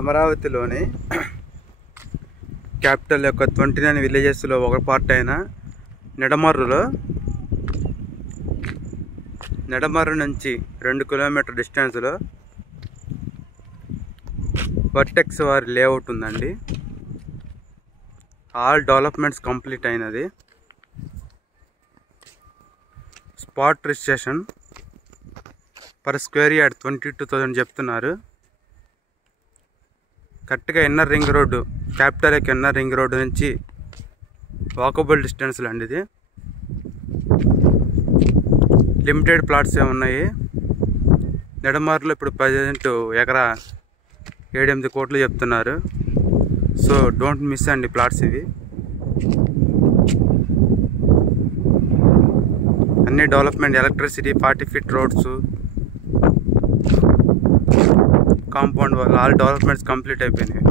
అమరావతిలోని క్యాపిటల్ యొక్క 29 విలేజెస్లో ఒక పార్ట్ అయిన నిడమర్రు నుంచి 2 కిలోమీటర్ డిస్టెన్స్లో వర్టెక్స్ వారి లేఅవుట్ ఉందండి. ఆల్ డెవలప్మెంట్స్ కంప్లీట్ అయినది. Spot registration per square yard 22,000 చెప్తున్నారు. కరెక్ట్గా ఇన్నర్ రింగ్ రోడ్డు, క్యాపిటల్ యొక్క ఇన్నర్ రింగ్ రోడ్డు నుంచి వాకబుల్ డిస్టెన్స్లో అండి. ఇది లిమిటెడ్ ప్లాట్స్ ఉన్నాయి. నిడమర్రులో ఇప్పుడు ప్రజెంట్ ఎకరా 7-8 కోట్లు చెప్తున్నారు. సో డోంట్ మిస్ అండి ప్లాట్స్ ఇవి. అన్ని development, electricity, 40 feet roads, compound wall, all developments complete అయిపోయినాయి.